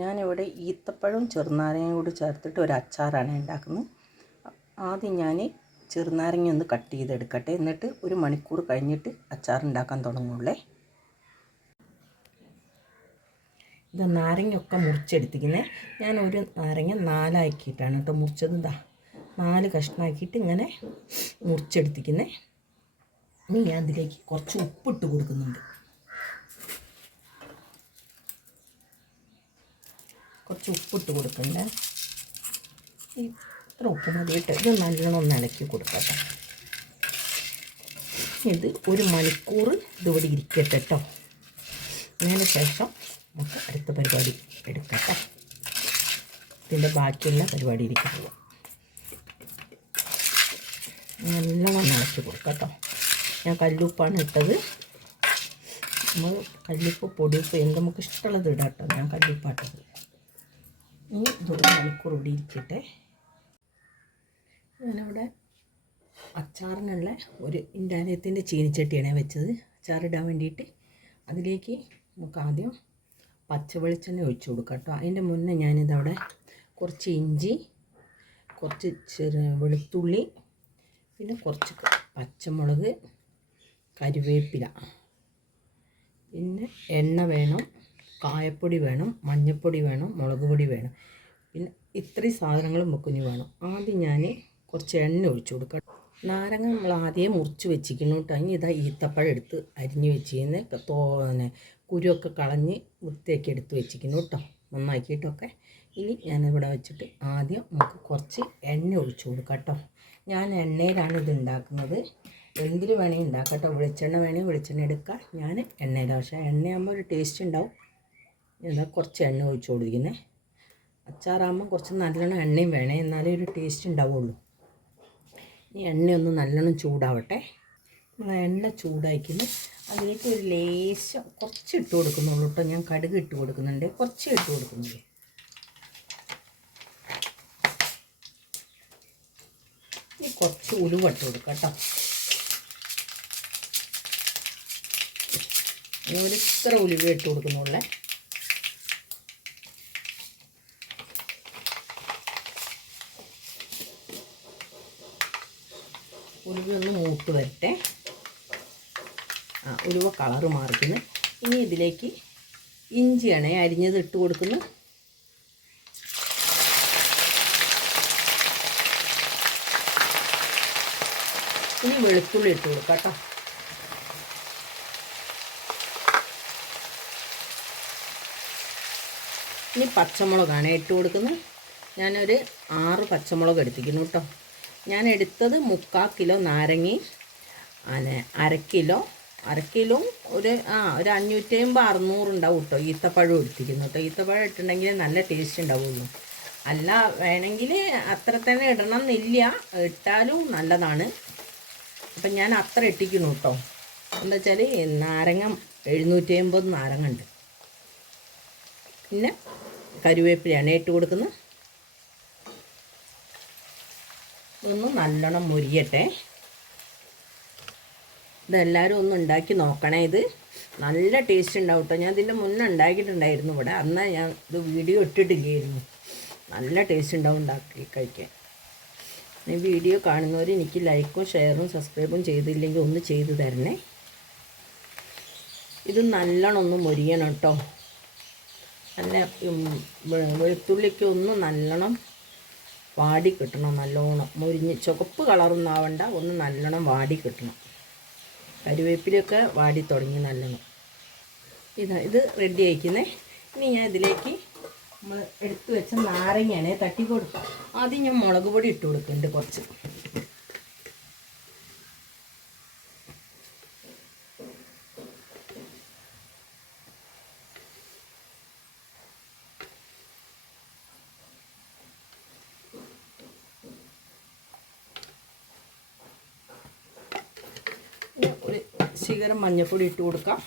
ഞാനിവിടെ ഈത്തപ്പഴവും ചെറുനാരങ്ങയും കൂടി ചേർത്തിട്ട് ഒരു അച്ചാറാണ് ഉണ്ടാക്കുന്നത്. ആദ്യം ഞാൻ ചെറുനാരങ്ങ ഒന്ന് കട്ട് ചെയ്തെടുക്കട്ടെ. എന്നിട്ട് ഒരു മണിക്കൂർ കഴിഞ്ഞിട്ട് അച്ചാർ ഉണ്ടാക്കാൻ തുടങ്ങുള്ളേ. ഇത് നാരങ്ങയൊക്കെ മുറിച്ചെടുത്തിരിക്കുന്നത് ഞാൻ ഒരു നാരങ്ങ നാലാക്കിയിട്ടാണ് കേട്ടോ മുറിച്ചത്. ഇതാ നാല് കഷ്ണമാക്കിയിട്ട് ഇങ്ങനെ മുറിച്ചെടുത്തിരിക്കുന്നത് ഇനി ഞാൻ അതിലേക്ക് കുറച്ച് ഉപ്പിട്ട് കൊടുക്കുന്നുണ്ട്. കുറച്ച് ഉപ്പിട്ട് കൊടുക്കണ്ടേ? ഇത്ര ഉപ്പ് മതിയിട്ട് ഇത് നല്ലോണം ഒന്ന് ഇളക്കി കൊടുക്കട്ടെ ഇത് ഒരു മണിക്കൂർ ഇതിവിടെ ഇരിക്കട്ടെ കേട്ടോ. അതിന് ശേഷം നമുക്ക് അടുത്ത പരിപാടി എടുക്കട്ടെ ഇതിന്റെ ബാക്കിയുള്ള പരിപാടി ഇരിക്കുള്ളൂ നല്ലോണം ഇളക്കി കൊടുക്കാം കേട്ടോ. ഞാൻ കല്ലുപ്പാണ് ഇട്ടത്. നമ്മൾ കല്ലുപ്പ് പൊടിയുപ്പ് എന്ത് നമുക്ക് ഇഷ്ടമുള്ളത് ഇടാം കേട്ടോ. ഞാൻ കല്ലുപ്പാട്ടത് ഇനി ഇതൊരു മണിക്കൂർ ഇവിടെ ഇരിക്കട്ടെ. ഞാനവിടെ അച്ചാറിനുള്ള ഒരു ഇൻഡാലിയത്തിന്റെ ചീനിച്ചട്ടിയാണ് വെച്ചത്. അച്ചാറിടാൻ വേണ്ടിയിട്ട് അതിലേക്ക് നമുക്ക് ആദ്യം പച്ച വെളിച്ചെണ്ണ ഒഴിച്ചു കൊടുക്കാം കേട്ടോ. അതിന്റെ മുന്നേ ഞാനിതവിടെ കുറച്ച് ഇഞ്ചി കുറച്ച് ചെറു വെളുത്തുള്ളി പിന്നെ കുറച്ച് പച്ചമുളക് കരുവേപ്പില പിന്നെ എണ്ണ വേണം. കായപ്പൊടി വേണം മഞ്ഞൾപ്പൊടി വേണം മുളക് പൊടി വേണം. പിന്നെ ഇത്രയും സാധനങ്ങൾ മുക്കുഞ്ഞ് വേണം. ആദ്യം ഞാൻ കുറച്ച് എണ്ണ ഒഴിച്ചു കൊടുക്കാം. നാരങ്ങ നമ്മൾ ആദ്യം മുറിച്ച് വെച്ചിരിക്കണം കേട്ടോ. ഇനി ഇതാ ഈത്തപ്പഴം എടുത്ത് അരിഞ്ഞ് വെച്ചിരുന്ന് തോന്നെ കുരുവൊക്കെ കളഞ്ഞ് വൃത്തിയാക്കി എടുത്ത് വെച്ചിരിക്കുന്നു കേട്ടോ. നന്നാക്കിയിട്ടൊക്കെ ഇനി ഞാനിവിടെ വെച്ചിട്ട് ആദ്യം നമുക്ക് കുറച്ച് എണ്ണ ഒഴിച്ചു കൊടുക്കാം കേട്ടോ. ഞാൻ എണ്ണയിലാണ് ഇത് ഉണ്ടാക്കുന്നത്. എന്തിൽ വേണമെങ്കിൽ ഉണ്ടാക്കാം കേട്ടോ. വെളിച്ചെണ്ണ വേണമെങ്കിൽ വെളിച്ചെണ്ണ എടുക്കാം. ഞാൻ എണ്ണയിലാണ് പക്ഷേ എണ്ണയാകുമ്പോൾ ഒരു ടേസ്റ്റ് ഉണ്ടാവും. എന്താ കുറച്ച് എണ്ണ ഒഴിച്ചു കൊടുക്കുന്നത് അച്ചാറാകുമ്പോൾ കുറച്ച് നല്ലോണം എണ്ണയും വേണേ. എന്നാലേ ഒരു ടേസ്റ്റ് ഉണ്ടാവുള്ളൂ. ഈ എണ്ണയൊന്ന് നല്ലോണം ചൂടാവട്ടെ. എണ്ണ ചൂടാക്കിന് അതിലേക്ക് ഒരു ലേശം കുറച്ച് ഇട്ട് കൊടുക്കുന്നുള്ളൂ കേട്ടോ. ഞാൻ കടുക് ഇട്ട് കൊടുക്കുന്നുണ്ട്. കുറച്ച് ഇട്ട് കൊടുക്കുന്നുണ്ട്. ഇനി കുറച്ച് ഉലുവട്ട് കൊടുക്കാം കേട്ടോ. ഇനി ഒരു ഇത്ര ഉലുവ ഇട്ട് കൊടുക്കുന്നുള്ളേ ഉലുവ ഒന്ന് മൂത്ത് വരട്ടെ. ആ ഉലുവ കളറ് മാറിക്കുന്നു. ഇനി ഇതിലേക്ക് ഇഞ്ചിയാണ് അരിഞ്ഞത് ഇട്ട് കൊടുക്കുന്നു. ഇനി വെളുത്തുള്ളി ഇട്ട് കൊടുക്കാം കേട്ടോ. ഇനി പച്ചമുളകാണ് ഇട്ട് കൊടുക്കുന്നത്. ഞാനൊരു ആറ് പച്ചമുളക് എടുത്തിരിക്കുന്നു കേട്ടോ. ഞാൻ എടുത്തത് മുക്കാൽ കിലോ നാരങ്ങി അനെ അര കിലോ കിലോ ഒരു ആ ഒരു അഞ്ഞൂറ്റി അമ്പത് അറുന്നൂറ് ഉണ്ടാവും കേട്ടോ ഈത്തപ്പഴം എടുത്തിരിക്കുന്നു കേട്ടോ ഈത്തപ്പഴം ഇട്ടിട്ടുണ്ടെങ്കിൽ നല്ല ടേസ്റ്റ് ഉണ്ടാവുള്ളൂ. അല്ല വേണമെങ്കിൽ അത്ര തന്നെ ഇടണം എന്നില്ല ഇട്ടാലും നല്ലതാണ്. അപ്പം ഞാൻ അത്ര ഇട്ടിക്കുന്നു കേട്ടോ എന്താ വെച്ചാൽ നാരങ്ങ എഴുന്നൂറ്റി അമ്പത് നാരങ്ങ ഉണ്ട്. പിന്നെ കരുവേപ്പിലയാണ് ഇട്ട് കൊടുക്കുന്നത്. ഇതൊന്ന് നല്ലോണം മുരിയട്ടെ. ഇതെല്ലാവരും ഒന്ന് ഉണ്ടാക്കി നോക്കണേ ഇത്. നല്ല ടേസ്റ്റ് ഉണ്ടാവും കേട്ടോ ഞാൻ ഇതിന്റെ മുന്നേ ഉണ്ടാക്കിയിട്ടുണ്ടായിരുന്നു ഇവിടെ. അന്ന് ഞാൻ ഇത് വീഡിയോ ഇട്ടിട്ടില്ലായിരുന്നു. നല്ല ടേസ്റ്റ് ഉണ്ടാവും ഉണ്ടാക്കി കഴിക്കാൻ. ഈ വീഡിയോ കാണുന്നവർ എനിക്ക് ലൈക്കും ഷെയറും സബ്സ്ക്രൈബും ചെയ്തില്ലെങ്കിൽ ഒന്ന് ചെയ്ത് തരണേ. ഇത് നല്ലോണം ഒന്ന് മൊരിയണം കേട്ടോ നല്ല വെളുത്തുള്ളിക്ക് ഒന്ന് നല്ലോണം വാടി കിട്ടണം നല്ലോണം. മുരിഞ്ഞ് ചുവപ്പ് കളറൊന്നും ആവണ്ട. ഒന്ന് നല്ലോണം വാടി കിട്ടണം. കരുവേപ്പിലൊക്കെ വാടി തുടങ്ങി നല്ലോണം. ഇതാ ഇത് റെഡി ആയിക്കുന്നേ. ഇനി ഞാൻ ഇതിലേക്ക് നമ്മൾ എടുത്തു വെച്ച നാരങ്ങയാണ് തട്ടി കൊടുക്കുക ആദ്യം ഞാൻ മുളക് പൊടി ഇട്ട് കൊടുക്കുന്നുണ്ട് കുറച്ച്. ഒരു ശിഖരം മഞ്ഞൾപ്പൊടി ഇട്ട് കൊടുക്കാം.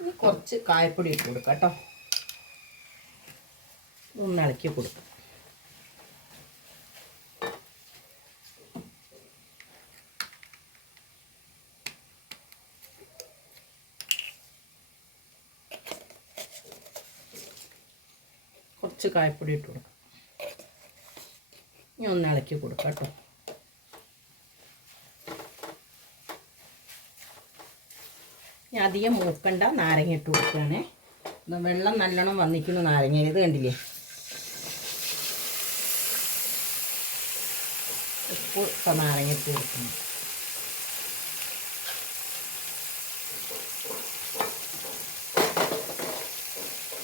ഇനി കുറച്ച് കായപ്പൊടി ഇട്ട് കൊടുക്കാം കേട്ടോ. ഒന്ന് ഇളക്കി കൊടുക്കും. കുറച്ച് കായപ്പൊടി ഇട്ട് കൊടുക്കാം. ഇനി ഒന്ന് ഇളക്കി കൊടുക്കാം കേട്ടോ. ഇനി അധികം മൂക്കണ്ട നാരങ്ങ ഇട്ട് കൊടുക്കുകയാണേ വെള്ളം നല്ലോണം വന്നിക്കുന്നു നാരങ്ങ ഇത് കണ്ടില്ലേ? ഉപ്പ് നാരങ്ങ ഇട്ട് കൊടുക്കുന്നു.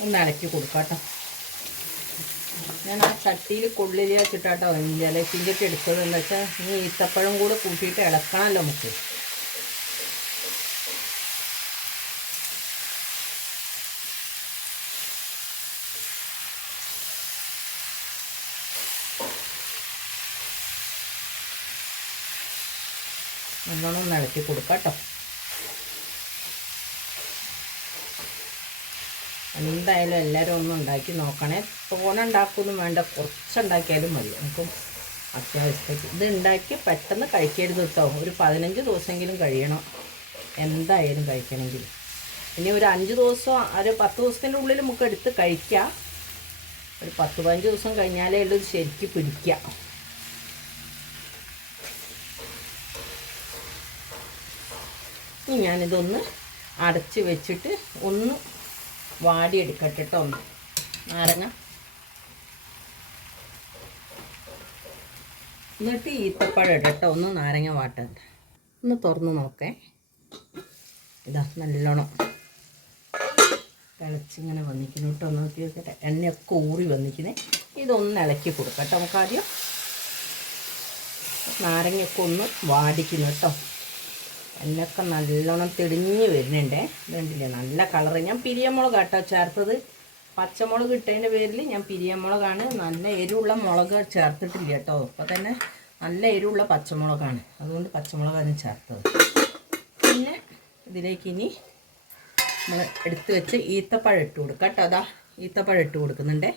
ഒന്ന് ഇളക്കി കൊടുക്കാം കേട്ടോ. ഞാൻ ആ ചട്ടിയിൽ കൊള്ളിൽ വെച്ചിട്ടാട്ടോ ഇലക്കിന്റെയൊക്കെ എടുത്തത് എന്ന് വെച്ചാൽ ഇനി ഈത്തപ്പഴം കൂടെ കൂട്ടിയിട്ട് ഇളക്കണമല്ലോ നമുക്ക്. നല്ലോണം ഒന്ന് ഇളക്കി കൊടുക്കാം കേട്ടോ. എന്തായാലും എല്ലാവരും ഒന്ന് ഉണ്ടാക്കി നോക്കണേ. തോനെ ഉണ്ടാക്കൊന്നും വേണ്ട കുറച്ചുണ്ടാക്കിയാലും മതി. നമുക്ക് അത്യാവശ്യത്തേക്ക്. ഇത് ഉണ്ടാക്കി പെട്ടെന്ന് കഴിക്കരുത് കേട്ടോ. ഒരു പതിനഞ്ച് ദിവസമെങ്കിലും കഴിയണം. എന്തായാലും കഴിക്കണമെങ്കിൽ. ഇനി ഒരു അഞ്ച് ദിവസം ഒരു പത്ത് ദിവസത്തിന്റെ ഉള്ളിൽ നമുക്ക് എടുത്ത് കഴിക്കാം. ഒരു പത്ത് പതിനഞ്ച് ദിവസം കഴിഞ്ഞാലേ ഉള്ളൂ ശരിക്ക് പിടിക്കുക ഇനി ഞാനിതൊന്ന് അടച്ച് വെച്ചിട്ട് ഒന്ന് വാടിയെടുക്കട്ടെ കേട്ടോ ഒന്ന് നാരങ്ങ. എന്നിട്ട് ഈത്തപ്പഴം ഇടട്ടോ ഒന്ന് നാരങ്ങ വാട്ടണ്ട. ഒന്ന് തുറന്ന് നോക്കേ. ഇതാ നല്ലോണം തിളച്ചിങ്ങനെ വന്നിക്കുന്നു കേട്ടോ. നോക്കി നോക്കട്ടെ എണ്ണയൊക്കെ ഊറി വന്നിക്കുന്നേ ഇതൊന്ന് ഇളക്കി കൊടുക്കട്ടോ കേട്ടോ. നമുക്കാദ്യം നാരങ്ങയൊക്കെ ഒന്ന് വാടിക്കുന്നു കേട്ടോ. എണ്ണയൊക്കെ നല്ലോണം തെളിഞ്ഞ് വരുന്നുണ്ട്. ഇതുണ്ടല്ലേ നല്ല കളറ്. ഞാൻ പിരിയമുളക് കേട്ടോ ചേർത്തത്. പച്ചമുളക് ഇട്ടതിന്റെ പേരിൽ ഞാൻ പിരിയമുളകാണ്. നല്ല എരിവുള്ള മുളക് ചേർത്തിട്ടില്ല കേട്ടോ. അപ്പം തന്നെ നല്ല എരിവുള്ള പച്ചമുളകാണ്. അതുകൊണ്ട് പച്ചമുളകാണ് ചേർത്തത്. പിന്നെ ഇതിലേക്ക് ഇനി നമ്മൾ എടുത്ത് വെച്ച് ഈത്തപ്പഴം ഇട്ട് കൊടുക്കാം കേട്ടോ. അതാ ഈത്തപ്പഴം ഇട്ട് കൊടുക്കുന്നുണ്ടേ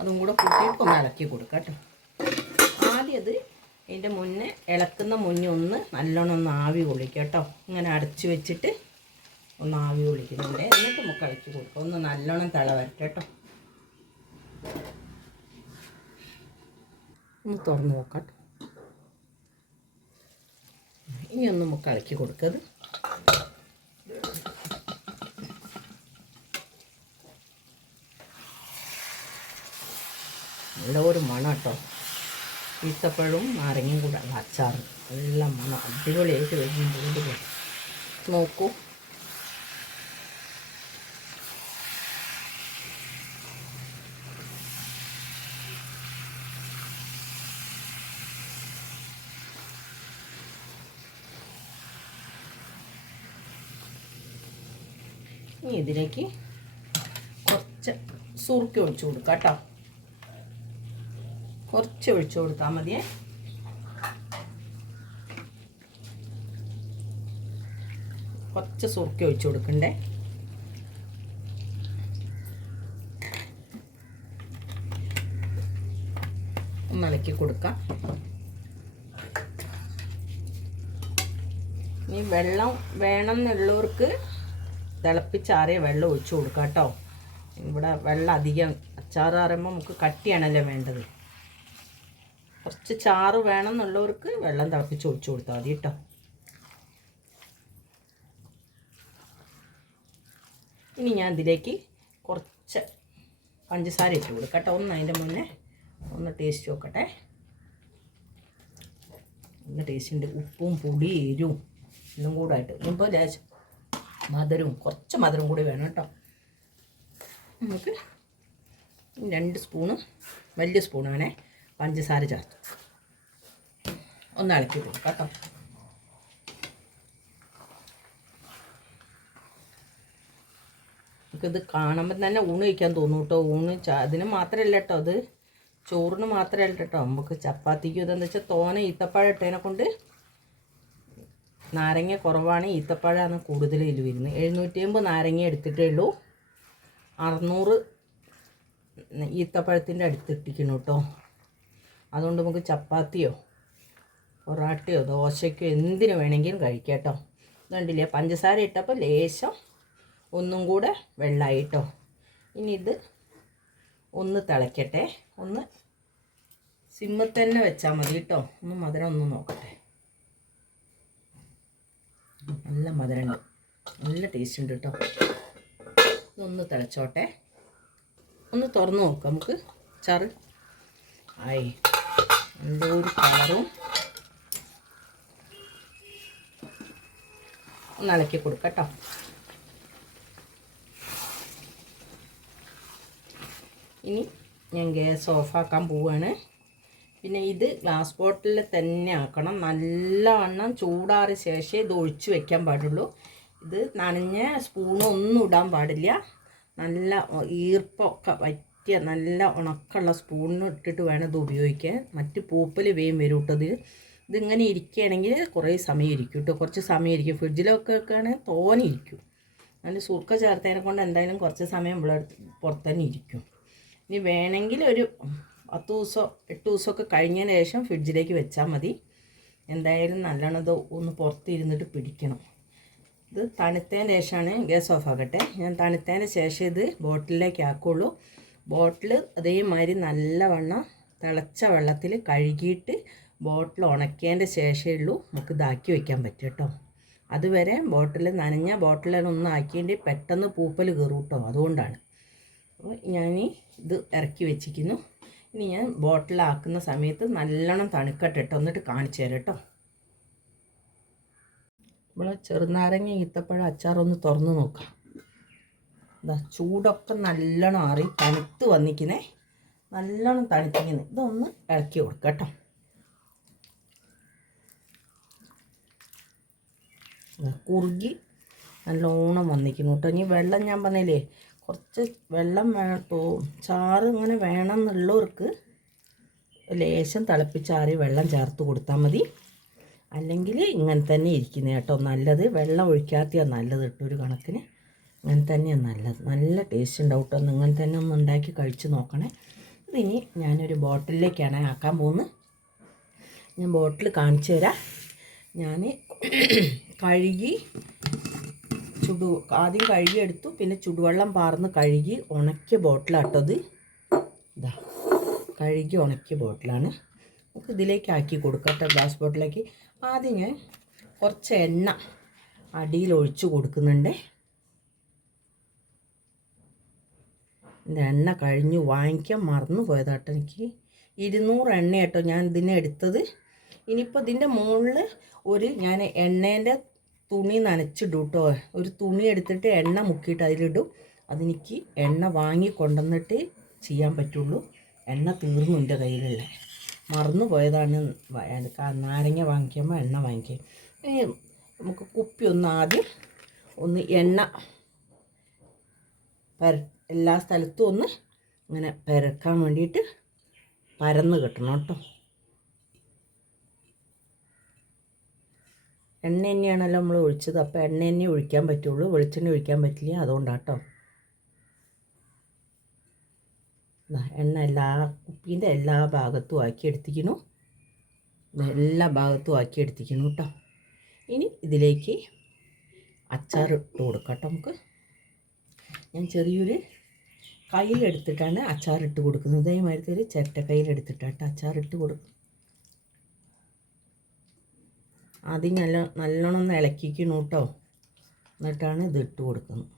അതും ഒന്ന് ഇളക്കി കൊടുക്കാം കേട്ടോ. ആദ്യം അത് ഇതിന്റെ മുന്നേ ഇളക്കുന്ന മുന്നേ ഒന്ന് നല്ലോണം ഒന്ന് ആവി കൊള്ളിക്കുക കേട്ടോ. ഇങ്ങനെ അടച്ച് വെച്ചിട്ട് ഒന്ന് ആവി കൊള്ളിക്കുന്നുണ്ട് എന്നിട്ട് നമുക്ക് അഴിച്ചു കൊടുക്കാം. ഒന്ന് നല്ലോണം തിള വരട്ടെ കേട്ടോ. ഒന്ന് തുറന്ന് നോക്കാം ഇനി ഒന്ന് നമുക്ക് ഇളക്കി കൊടുക്കത് നല്ല ഒരു മണം കേട്ടോ. ഈത്തപ്പഴവും നാരങ്ങയും കൂടെ അച്ചാർ എല്ലാം മണം. അടിപൊളിയായിട്ട് വരുന്നുണ്ട് നോക്കൂ. ഇനി ഇതിലേക്ക് കുറച്ച് സുറുക്കി ഒഴിച്ചു കൊടുക്കാം കേട്ടോ. കുറച്ച് ഒഴിച്ചു കൊടുത്താൽ മതിയേ. കുറച്ച് സുറുക്കി ഒഴിച്ചു കൊടുക്കണ്ടേ. ഒന്ന് കൊടുക്കാം. ഇനി വെള്ളം വേണം എന്നുള്ളവർക്ക് തിളപ്പിച്ചാറിയ വെള്ളം ഒഴിച്ചു കൊടുക്കാം കേട്ടോ. ഇവിടെ വെള്ളം അധികം അച്ചാറ് പറയുമ്പോൾ നമുക്ക് കട്ടിയാണല്ലോ വേണ്ടത്. കുറച്ച് ചാറ് വേണം എന്നുള്ളവർക്ക് വെള്ളം തിളപ്പിച്ച് ഒഴിച്ചു കൊടുത്താൽ മതി കേട്ടോ. ഇനി ഞാൻ ഇതിലേക്ക് കുറച്ച് പഞ്ചസാര ഇട്ട് കൊടുക്കാം കേട്ടോ. ഒന്ന് അതിന്റെ മുന്നേ ഒന്ന് ടേസ്റ്റ് നോക്കട്ടെ. ഒന്ന് ടേസ്റ്റ് ഉണ്ട്. ഉപ്പും പൊടി എരിവും എല്ലാം കൂടെ ആയിട്ട് ഇപ്പോൾ ലേശം മധുരവും കുറച്ച് മധുരം കൂടി വേണം കേട്ടോ. നമുക്ക് രണ്ട് സ്പൂണ് വലിയ സ്പൂണാണേ പഞ്ചസാര ചേർത്തു. ഒന്ന് ഇളക്കി കൊടുക്കാം കേട്ടോ. നമുക്കിത് കാണുമ്പോൾ തന്നെ ഊണ് കഴിക്കാൻ തോന്നും കേട്ടോ. ഊണ് അതിന് മാത്രമല്ല കേട്ടോ അത്. ചോറിന് മാത്രമല്ല കേട്ടോ. നമുക്ക് ചപ്പാത്തിക്കും ഇതെന്ന് വെച്ചാൽ തോനെ ഈത്തപ്പഴം ഇട്ടതിനെ കൊണ്ട് നാരങ്ങ കുറവാണ്. ഈത്തപ്പഴമാണ് കൂടുതൽ ഇതിൽ വരുന്നത്. എഴുന്നൂറ്റി അമ്പത് നാരങ്ങ എടുത്തിട്ടേ ഉള്ളൂ. അറുന്നൂറ് ഈത്തപ്പഴത്തിന്റെ അടുത്തിട്ടിക്കണം കേട്ടോ. അതുകൊണ്ട് നമുക്ക് ചപ്പാത്തിയോ പൊറാട്ടയോ ദോശയ്ക്കോ എന്തിനു വേണമെങ്കിലും കഴിക്കാം കേട്ടോ പഞ്ചസാര ഇട്ടപ്പോൾ ലേശം ഒന്നും കൂടെ വെള്ളമായി കേട്ടോ ഇനി ഇത് ഒന്ന് തിളയ്ക്കട്ടെ ഒന്ന് സിമ്മിൽ തന്നെ വെച്ചാൽ മതി കേട്ടോ ഒന്ന് മധുരം ഒന്ന് നോക്കട്ടെ. നല്ല മധുരമുണ്ട് നല്ല ടേസ്റ്റ് ഉണ്ട് കേട്ടോ ഇതൊന്ന് തിളച്ചോട്ടെ. ഒന്ന് തുറന്ന് നോക്കാം. നമുക്ക് ചാറ് ആയി. നല്ലൊരു കളറും ഒന്ന് ഇളക്കി കൊടുക്കാം കേട്ടോ. ഇനി ഞാൻ ഗ്യാസ് ഓഫാക്കാൻ പോവാണ്. പിന്നെ ഇത് ഗ്ലാസ് ബോട്ടിലിൽ തന്നെ ആക്കണം. നല്ലവണ്ണം ചൂടാറിയ ശേഷമേ ഇത് ഒഴിച്ച് വെക്കാൻ പാടുള്ളൂ. ഇത് നനഞ്ഞ സ്പൂണൊന്നും ഇടാൻ പാടില്ല. നല്ല ഈർപ്പമൊക്കെ പറ്റിയ നല്ല ഉണക്കമുള്ള സ്പൂണിന് ഇട്ടിട്ട് വേണം ഇത് ഉപയോഗിക്കാൻ. മറ്റ് പൂപ്പൽ വേയും വരും കേട്ടോ ഇത്. ഇതിങ്ങനെ ഇരിക്കുകയാണെങ്കിൽ കുറേ സമയം ഇരിക്കും കേട്ടോ കുറച്ച് സമയം ഇരിക്കും ഫ്രിഡ്ജിലൊക്കെ വെക്കുകയാണെങ്കിൽ തോനെ ഇരിക്കും. നല്ല സുർക്ക ചേർത്തതിനെ കൊണ്ട് എന്തായാലും കുറച്ച് സമയം ഇവിടെ പുറത്തുതന്നെ ഇരിക്കും. ഇനി വേണമെങ്കിൽ ഒരു പത്ത് ദിവസമോ എട്ട് ദിവസമൊക്കെ കഴിഞ്ഞതിന് ശേഷം ഫ്രിഡ്ജിലേക്ക് വെച്ചാൽ മതി. എന്തായാലും നല്ലോണം ഇത് ഒന്ന് പുറത്തിരുന്നിട്ട് പിടിക്കണം. ഇത് തണുത്തതിന് ശേഷമാണ് ഗ്യാസ് ഓഫ് ആക്കട്ടെ ഞാൻ തണുത്തതിന് ശേഷം ഇത് ബോട്ടിലേക്ക് ആക്കുള്ളൂ. ബോട്ടിൽ അതേമാതിരി നല്ലവണ്ണം തിളച്ച വെള്ളത്തിൽ കഴുകിയിട്ട് ബോട്ടിൽ ഉണക്കിയതിന്റെ ശേഷമേ ഉള്ളൂ നമുക്ക് ഇതാക്കി വയ്ക്കാൻ പറ്റും കേട്ടോ. അതുവരെ ബോട്ടിൽ നനഞ്ഞ ബോട്ടിലൊന്നും ആക്കിയിട്ട് പെട്ടെന്ന് പൂപ്പൽ കയറും കേട്ടോ അതുകൊണ്ടാണ്. അപ്പോൾ ഞാൻ ഇത് ഇറക്കി വെച്ചിരിക്കുന്നു. ഇനി ഞാൻ ബോട്ടിലാക്കുന്ന സമയത്ത് നല്ലോണം തണുക്കട്ടെ കേട്ടോ എന്നിട്ട് കാണിച്ചു തരാം കേട്ടോ. നമ്മൾ ചെറുനാരങ്ങ ഈത്തപ്പഴം അച്ചാറൊന്ന് തുറന്ന് നോക്കാം. ചൂടൊക്കെ നല്ലോണം ആറി തണുത്ത് വന്നിക്കുന്നേ നല്ലോണം തണുത്തിക്കുന്നത് ഇതൊന്ന് ഇളക്കി കൊടുക്കുക കേട്ടോ. കുറുകി നല്ലോണം വന്നിക്കുന്നു കേട്ടോ. ഇനി വെള്ളം ഞാൻ പറഞ്ഞില്ലേ കുറച്ച് വെള്ളം വേട്ടോ ചാറ് ഇങ്ങനെ വേണം എന്നുള്ളവർക്ക് ലേശം തിളപ്പിച്ചാറി വെള്ളം ചേർത്ത് കൊടുത്താൽ മതി. അല്ലെങ്കിൽ ഇങ്ങനെ തന്നെ ഇരിക്കുന്നത് കേട്ടോ. നല്ലത് വെള്ളം ഒഴിക്കാത്തതാണ് നല്ലത് കേട്ടോ ഒരു കണക്കിന്. ഇങ്ങനെ തന്നെയാണ് നല്ലത്. നല്ല ടേസ്റ്റ് ഉണ്ടാവും നിങ്ങൾ തന്നെ ഒന്ന് ഉണ്ടാക്കി കഴിച്ച് നോക്കണേ. ഇതിനി ഞാനൊരു ബോട്ടിലേക്കാണ് ആക്കാൻ പോകുന്നത് ഞാൻ ബോട്ടിൽ കാണിച്ചു തരാം. ഞാൻ കഴുകി ചുടു ആദ്യം കഴുകിയെടുത്തു. പിന്നെ ചുടുവെള്ളം പാർന്ന് കഴുകി ഉണക്കിയ ബോട്ടിലാട്ടത് ഇതാ. കഴുകി ഉണക്കിയ ബോട്ടിലാണ്. നമുക്ക് ഇതിലേക്ക് ആക്കി കൊടുക്കട്ടെ ഗ്ലാസ് ബോട്ടിലേക്ക്. ആദ്യം ഞാൻ കുറച്ച് എണ്ണ അടിയിൽ ഒഴിച്ച് കൊടുക്കുന്നുണ്ട്. എണ്ണ കഴിഞ്ഞു. വാങ്ങിക്കാൻ മറന്നു പോയതാട്ടോ എനിക്ക്. ഇരുന്നൂറ് എണ്ണ കേട്ടോ ഞാൻ ഇതിനെ എടുത്തത്. ഇനിയിപ്പോൾ ഇതിന്റെ മുകളിൽ ഒരു ഞാൻ എണ്ണേന്റെ തുണി നനച്ചിടും കേട്ടോ ഒരു തുണി എടുത്തിട്ട് എണ്ണ മുക്കിയിട്ട് അതിലിടും. അതെനിക്ക് എണ്ണ വാങ്ങി കൊണ്ടുവന്നിട്ട് ചെയ്യാൻ പറ്റുള്ളൂ. എണ്ണ തീർന്നു എന്റെ കയ്യിലുള്ള മറന്നു പോയതാണ് നാരങ്ങ വാങ്ങിക്കുമ്പോൾ എണ്ണ വാങ്ങിക്കുക ഇനി നമുക്ക് കുപ്പി ഒന്ന് ആദ്യം ഒന്ന് എണ്ണ പര എല്ലാ സ്ഥലത്തും ഒന്ന് ഇങ്ങനെ പെരക്കാൻ വേണ്ടിയിട്ട് പരന്ന് കിട്ടണം കേട്ടോ. എണ്ണ തന്നെയാണല്ലോ നമ്മൾ ഒഴിച്ചത്. അപ്പോൾ എണ്ണ തന്നെ ഒഴിക്കാൻ പറ്റുള്ളൂ. വെളിച്ചെണ്ണ ഒഴിക്കാൻ പറ്റില്ല. അതുകൊണ്ടാട്ടോ. എണ്ണ എല്ലാ കുപ്പീന്റെ എല്ലാ ഭാഗത്തും ആക്കി എടുത്തിക്കണു എല്ലാ ഭാഗത്തും ആക്കി എടുത്തിക്കണു കേട്ടോ. ഇനി ഇതിലേക്ക് അച്ചാർ ഇട്ട് കൊടുക്കാം കേട്ടോ നമുക്ക്. ഞാൻ ചെറിയൊരു കയ്യിലെടുത്തിട്ടാണ് അച്ചാർ ഇട്ട് കൊടുക്കുന്നത്. അതേമാതിരി ഒരു ചിരട്ട കയ്യിലെടുത്തിട്ടാണ് അച്ചാർ ഇട്ട് കൊടുക്കും ആദ്യം നല്ല നല്ലോണം ഒന്ന് ഇളക്കിക്കണം കേട്ടോ എന്നിട്ടാണ് ഇത് ഇട്ട് കൊടുക്കുന്നത്.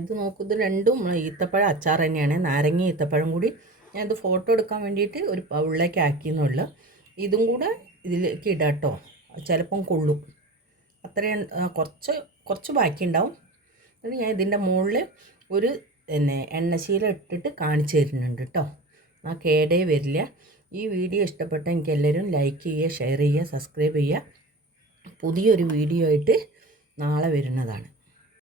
ഇത് നോക്കൂ ഇത് രണ്ടും ഈത്തപ്പഴം അച്ചാർ തന്നെയാണ്. നാരങ്ങ ഈത്തപ്പഴം കൂടി ഞാൻ ഇത് ഫോട്ടോ എടുക്കാൻ വേണ്ടിയിട്ട് ഒരു പൗളിലേക്ക് ആക്കിയെന്നുള്ളു. ഇതും കൂടെ ഇതിലേക്ക് ഇടാം കേട്ടോ ചിലപ്പം കൊള്ളും. അത്രയും കുറച്ച് കുറച്ച് ബാക്കി ഉണ്ടാവും എന്നിട്ട് ഞാൻ ഇതിന്റെ മുകളിൽ ഒരു പിന്നെ എണ്ണശീല ഇട്ടിട്ട് കാണിച്ചു തരുന്നുണ്ട് കേട്ടോ. ആ കേടേ വരില്ല. ഈ വീഡിയോ ഇഷ്ടപ്പെട്ട എനിക്ക് എല്ലാവരും ലൈക്ക് ചെയ്യുക ഷെയർ ചെയ്യുക സബ്സ്ക്രൈബ് ചെയ്യുക. പുതിയൊരു വീഡിയോ ആയിട്ട് നാളെ വരുന്നതാണ്.